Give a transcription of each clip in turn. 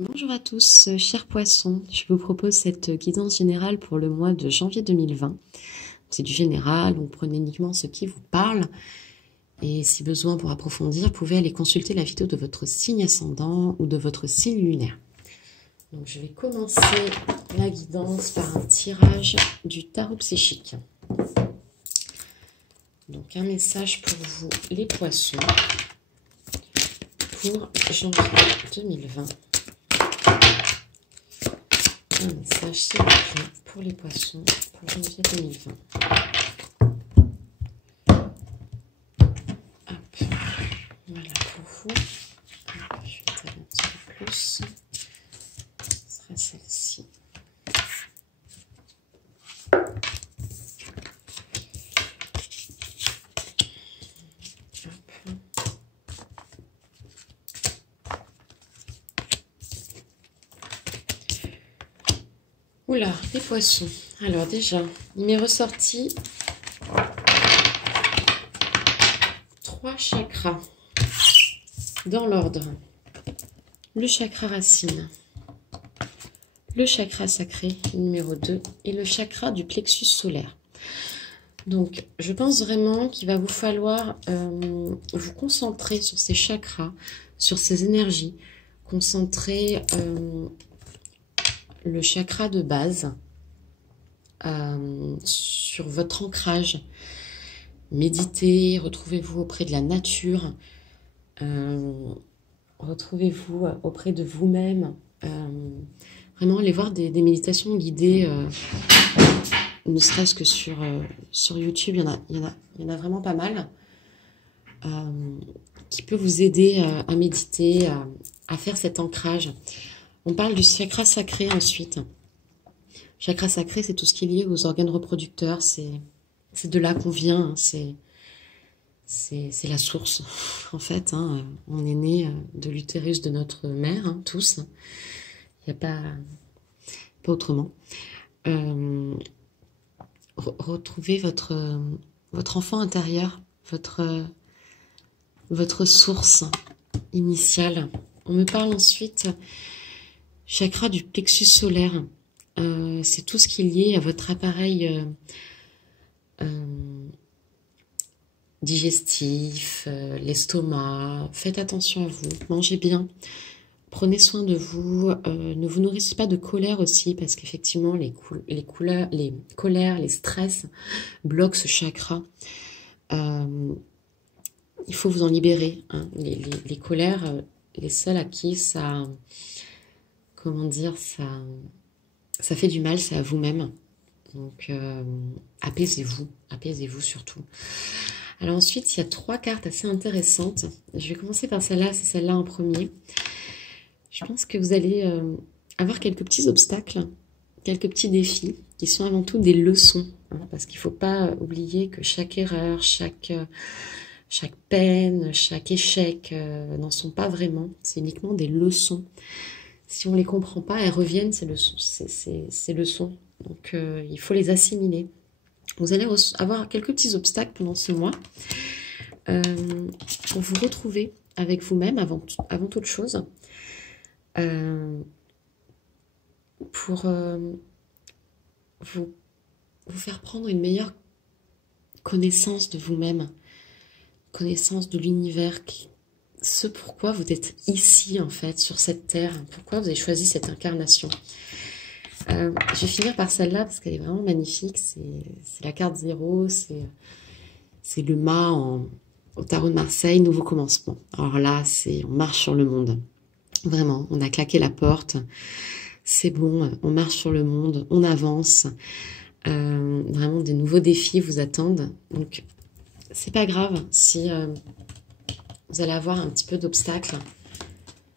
Bonjour à tous, chers poissons. Je vous propose cette guidance générale pour le mois de janvier 2020. C'est du général, donc prenez uniquement ce qui vous parle. Et si besoin pour approfondir, vous pouvez aller consulter la vidéo de votre signe ascendant ou de votre signe lunaire. Donc je vais commencer la guidance par un tirage du tarot psychique. Donc un message pour vous, les poissons, pour janvier 2020. Un message s'il vous plaît pour les poissons pour janvier 2020. Hop, voilà pour vous. Hop, je vais étaler un petit peu plus. Ce sera celle-ci. Oula, les poissons. Alors déjà, il m'est ressorti 3 chakras dans l'ordre. Le chakra racine, le chakra sacré numéro 2 et le chakra du plexus solaire. Donc, je pense vraiment qu'il va vous falloir vous concentrer sur ces chakras, sur ces énergies, concentrer le chakra de base sur votre ancrage. Méditez, retrouvez-vous auprès de la nature, retrouvez-vous auprès de vous-même. Vraiment, allez voir des méditations guidées, ne serait-ce que sur YouTube, il y en a vraiment pas mal, qui peut vous aider à méditer, à faire cet ancrage. On parle du chakra sacré ensuite. Chakra sacré, c'est tout ce qui est lié aux organes reproducteurs. C'est de là qu'on vient. Hein, c'est la source, en fait. Hein, on est né de l'utérus de notre mère, hein, tous. Il n'y a pas autrement. Retrouvez votre enfant intérieur, votre source initiale. On me parle ensuite chakra du plexus solaire. C'est tout ce qui est lié à votre appareil digestif, l'estomac. Faites attention à vous, mangez bien, prenez soin de vous, ne vous nourrissez pas de colère aussi, parce qu'effectivement les colères, les stress bloquent ce chakra. Il faut vous en libérer. Hein. Les colères, les seules à qui ça... Comment dire, ça fait du mal, c'est à vous-même. Donc, apaisez-vous surtout. Alors ensuite, il y a 3 cartes assez intéressantes. Je vais commencer par celle-là, c'est celle-là en premier. Je pense que vous allez avoir quelques petits obstacles, quelques petits défis, qui sont avant tout des leçons. Hein, parce qu'il ne faut pas oublier que chaque erreur, chaque peine, chaque échec n'en sont pas vraiment. C'est uniquement des leçons. Si on ne les comprend pas, elles reviennent, ces leçons. Donc, il faut les assimiler. Vous allez avoir quelques petits obstacles pendant ce mois pour vous retrouver avec vous-même avant toute chose. Pour vous faire prendre une meilleure connaissance de vous-même, connaissance de l'univers, ce pourquoi vous êtes ici, en fait, sur cette terre. Pourquoi vous avez choisi cette incarnation. Je vais finir par celle-là, parce qu'elle est vraiment magnifique. C'est la carte 0, c'est le mât au tarot de Marseille, nouveau commencement. Alors là, on marche sur le monde. Vraiment, on a claqué la porte. C'est bon, on marche sur le monde, on avance. Vraiment, des nouveaux défis vous attendent. Donc, c'est pas grave si... vous allez avoir un petit peu d'obstacles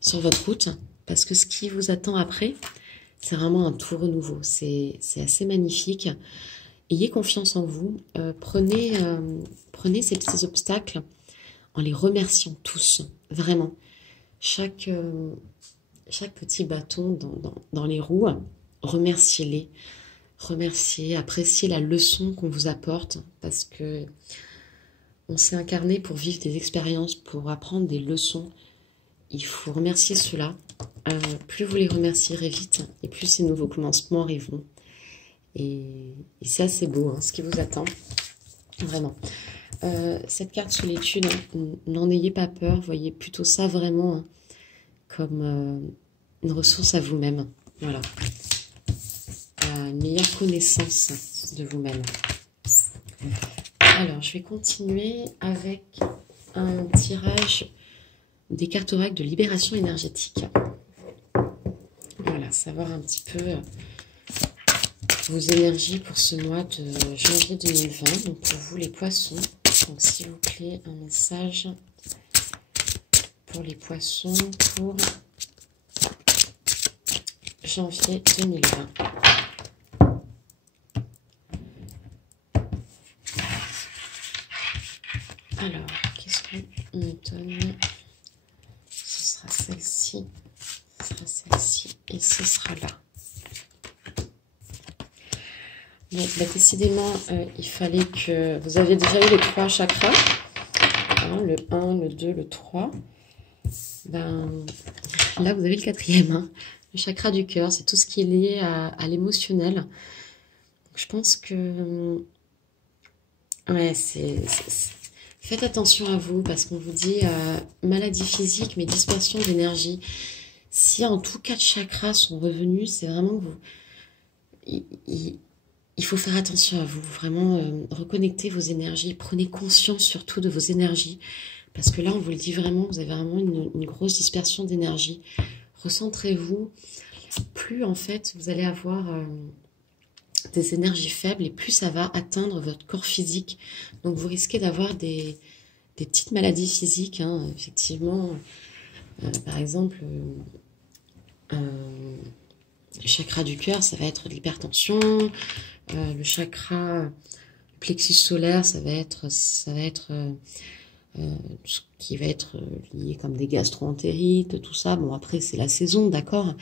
sur votre route, parce que ce qui vous attend après, c'est vraiment un tout renouveau. C'est assez magnifique. Ayez confiance en vous. Prenez ces petits obstacles en les remerciant tous, vraiment. Chaque petit bâton dans les roues, remerciez-les. Remerciez, appréciez la leçon qu'on vous apporte, parce que on s'est incarné pour vivre des expériences, pour apprendre des leçons. il faut remercier cela. Plus vous les remercierez vite, et plus ces nouveaux commencements arriveront. Et c'est assez beau, hein, ce qui vous attend. Vraiment. Cette carte solitude, hein, n'en ayez pas peur. Voyez plutôt ça vraiment hein, comme une ressource à vous-même. Voilà. Une meilleure connaissance de vous-même. Alors, je vais continuer avec un tirage des cartes oracle de libération énergétique. Voilà, savoir un petit peu vos énergies pour ce mois de janvier 2020. Donc, pour vous, les poissons. Donc, s'il vous plaît, un message pour les poissons pour janvier 2020. Alors, qu'est-ce qu'on me donne? Ce sera celle-ci, ce sera celle-ci et ce sera là. Donc, bah, décidément, il fallait que... Vous aviez déjà eu les 3 chakras, hein, le 1, le 2, le 3. Ben, là, vous avez le 4e, hein, le chakra du cœur. C'est tout ce qui est lié à l'émotionnel. Je pense que... Ouais, faites attention à vous, parce qu'on vous dit maladie physique, mais dispersion d'énergie. Si en tout 4 chakras sont revenus, c'est vraiment que vous... Il faut faire attention à vous, vraiment reconnecter vos énergies, prenez conscience surtout de vos énergies, parce que là, on vous le dit vraiment, vous avez vraiment une grosse dispersion d'énergie. Recentrez-vous, plus en fait, vous allez avoir... des énergies faibles et plus ça va atteindre votre corps physique. Donc vous risquez d'avoir des petites maladies physiques, hein, effectivement. Par exemple, le chakra du cœur, ça va être l'hypertension. Le chakra le plexus solaire, ça va être ce qui va être lié comme des gastro-entérites, tout ça. Bon, après, c'est la saison, d'accord,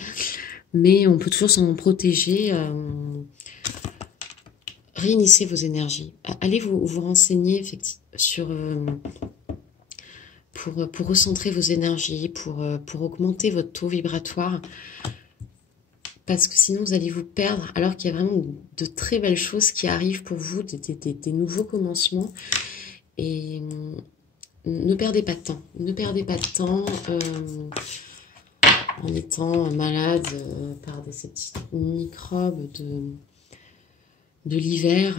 mais on peut toujours s'en protéger. Réunissez vos énergies. Allez vous renseigner sur pour recentrer vos énergies, pour augmenter votre taux vibratoire. Parce que sinon, vous allez vous perdre, alors qu'il y a vraiment de très belles choses qui arrivent pour vous, des nouveaux commencements. Et ne perdez pas de temps. Ne perdez pas de temps en étant malade par ces petits microbes de l'hiver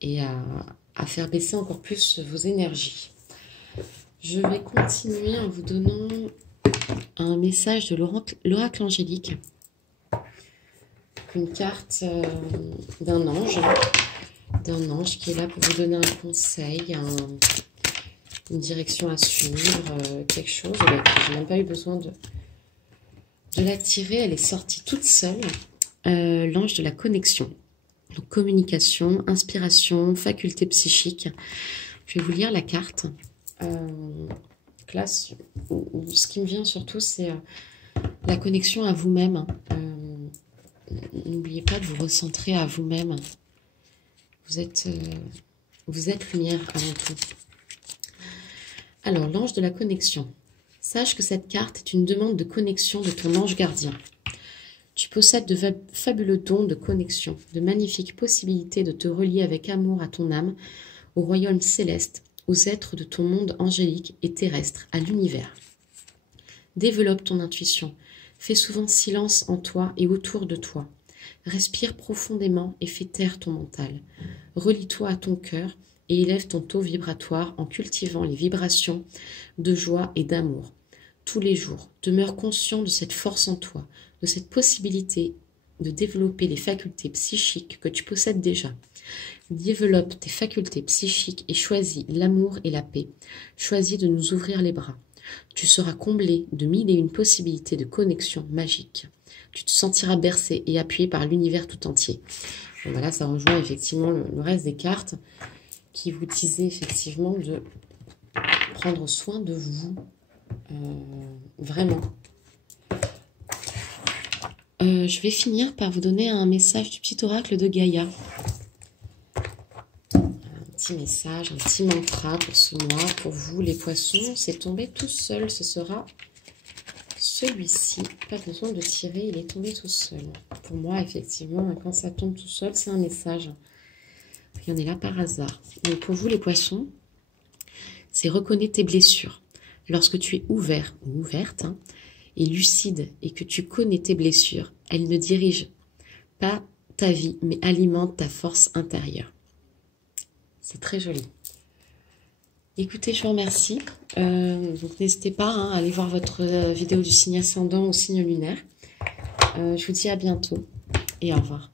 et à faire baisser encore plus vos énergies. Je vais continuer en vous donnant un message de l'oracle angélique. Une carte d'un ange qui est là pour vous donner un conseil, une direction à suivre, quelque chose. Je n'ai même pas eu besoin de la tirer, elle est sortie toute seule. L'ange de la connexion. Donc communication, inspiration, faculté psychique. Je vais vous lire la carte. Là, ce qui me vient surtout, c'est la connexion à vous-même. N'oubliez pas de vous recentrer à vous-même. Vous êtes lumière avant tout. Alors, l'ange de la connexion. Sache que cette carte est une demande de connexion de ton ange gardien. Tu possèdes de fabuleux dons de connexion, de magnifiques possibilités de te relier avec amour à ton âme, au royaume céleste, aux êtres de ton monde angélique et terrestre, à l'univers. Développe ton intuition, fais souvent silence en toi et autour de toi. Respire profondément et fais taire ton mental. Relie-toi à ton cœur et élève ton taux vibratoire en cultivant les vibrations de joie et d'amour. Tous les jours, demeure conscient de cette force en toi, de cette possibilité de développer les facultés psychiques que tu possèdes déjà. Développe tes facultés psychiques et choisis l'amour et la paix. Choisis de nous ouvrir les bras. Tu seras comblé de 1001 possibilités de connexion magique. Tu te sentiras bercé et appuyé par l'univers tout entier. Donc voilà, ça rejoint effectivement le reste des cartes qui vous disaient effectivement de prendre soin de vous. Vraiment. Je vais finir par vous donner un message du petit oracle de Gaïa. Un petit message, un petit mantra pour ce mois, pour vous les poissons. C'est tombé tout seul, ce sera celui-ci. Pas besoin de tirer, il est tombé tout seul. Pour moi, effectivement, quand ça tombe tout seul, c'est un message. Il y en est là par hasard. Donc pour vous les poissons, c'est reconnaître tes blessures. Lorsque tu es ouvert ou ouverte et lucide et que tu connais tes blessures, elles ne dirigent pas ta vie, mais alimentent ta force intérieure. C'est très joli. Écoutez, je vous remercie. Donc n'hésitez pas à aller voir votre vidéo du signe ascendant ou signe lunaire. Je vous dis à bientôt et au revoir.